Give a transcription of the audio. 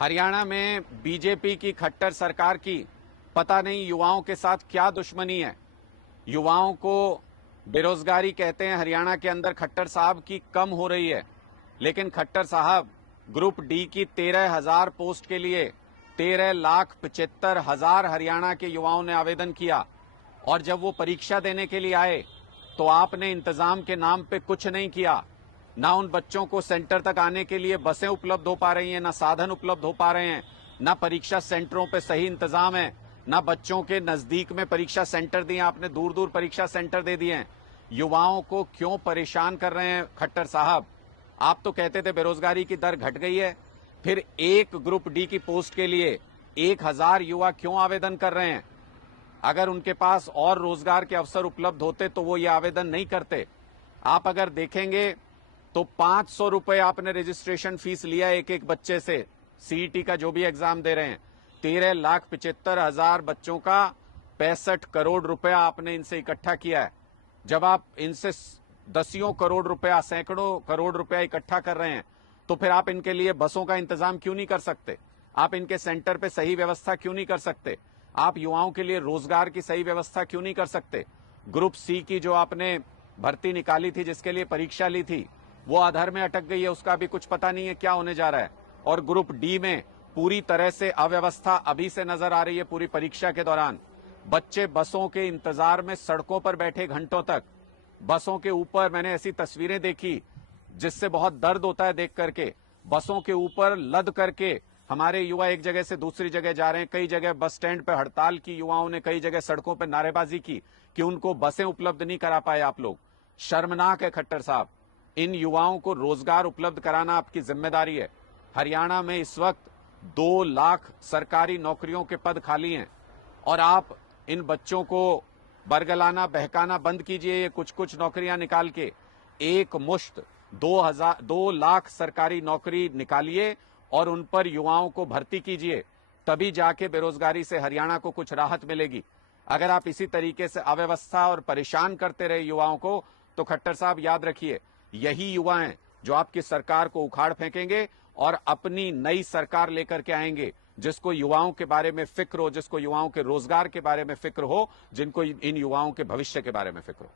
हरियाणा में बीजेपी की खट्टर सरकार की पता नहीं युवाओं के साथ क्या दुश्मनी है। युवाओं को बेरोजगारी कहते हैं, हरियाणा के अंदर खट्टर साहब की कम हो रही है, लेकिन खट्टर साहब ग्रुप डी की 13,000 पोस्ट के लिए 13,75,000 हरियाणा के युवाओं ने आवेदन किया और जब वो परीक्षा देने के लिए आए तो आपने इंतजाम के नाम पे कुछ नहीं किया। ना उन बच्चों को सेंटर तक आने के लिए बसें उपलब्ध हो पा रही हैं, ना साधन उपलब्ध हो पा रहे हैं, ना परीक्षा सेंटरों पे सही इंतजाम है, ना बच्चों के नजदीक में परीक्षा सेंटर दिए, आपने दूर दूर परीक्षा सेंटर दे दिए हैं। युवाओं को क्यों परेशान कर रहे हैं खट्टर साहब? आप तो कहते थे बेरोजगारी की दर घट गई है, फिर एक ग्रुप डी की पोस्ट के लिए 1,000 युवा क्यों आवेदन कर रहे हैं? अगर उनके पास और रोजगार के अवसर उपलब्ध होते तो वो ये आवेदन नहीं करते। आप अगर देखेंगे तो 500 रुपए आपने रजिस्ट्रेशन फीस लिया एक एक बच्चे से, सीईटी का जो भी एग्जाम दे रहे हैं। 13,75,000 बच्चों का 65 करोड़ रुपया आपने इनसे इकट्ठा किया है। जब आप इनसे दसियों करोड़ रुपया, सैकड़ों करोड़ रुपया इकट्ठा कर रहे हैं तो फिर आप इनके लिए बसों का इंतजाम क्यों नहीं कर सकते? आप इनके सेंटर पे सही व्यवस्था क्यों नहीं कर सकते? आप युवाओं के लिए रोजगार की सही व्यवस्था क्यों नहीं कर सकते? ग्रुप सी की जो आपने भर्ती निकाली थी, जिसके लिए परीक्षा ली थी, वो आधार में अटक गई है, उसका भी कुछ पता नहीं है क्या होने जा रहा है। और ग्रुप डी में पूरी तरह से अव्यवस्था अभी से नजर आ रही है। पूरी परीक्षा के दौरान बच्चे बसों के इंतजार में सड़कों पर बैठे घंटों तक, बसों के ऊपर मैंने ऐसी तस्वीरें देखी जिससे बहुत दर्द होता है देख करके। बसों के ऊपर लद करके हमारे युवा एक जगह से दूसरी जगह जा रहे हैं। कई जगह बस स्टैंड पर हड़ताल की युवाओं ने, कई जगह सड़कों पर नारेबाजी की कि उनको बसें उपलब्ध नहीं करा पाए आप लोग। शर्मनाक है खट्टर साहब। इन युवाओं को रोजगार उपलब्ध कराना आपकी जिम्मेदारी है। हरियाणा में इस वक्त 2 लाख सरकारी नौकरियों के पद खाली हैं और आप इन बच्चों को बरगलाना, बहकाना बंद कीजिए। ये कुछ कुछ नौकरियां निकाल के एक मुश्त 2 लाख सरकारी नौकरी निकालिए और उन पर युवाओं को भर्ती कीजिए, तभी जाके बेरोजगारी से हरियाणा को कुछ राहत मिलेगी। अगर आप इसी तरीके से अव्यवस्था और परेशान करते रहे युवाओं को, तो खट्टर साहब याद रखिए, यही युवा हैं जो आपकी सरकार को उखाड़ फेंकेंगे और अपनी नई सरकार लेकर के आएंगे, जिसको युवाओं के बारे में फिक्र हो, जिसको युवाओं के रोजगार के बारे में फिक्र हो, जिनको इन युवाओं के भविष्य के बारे में फिक्र हो।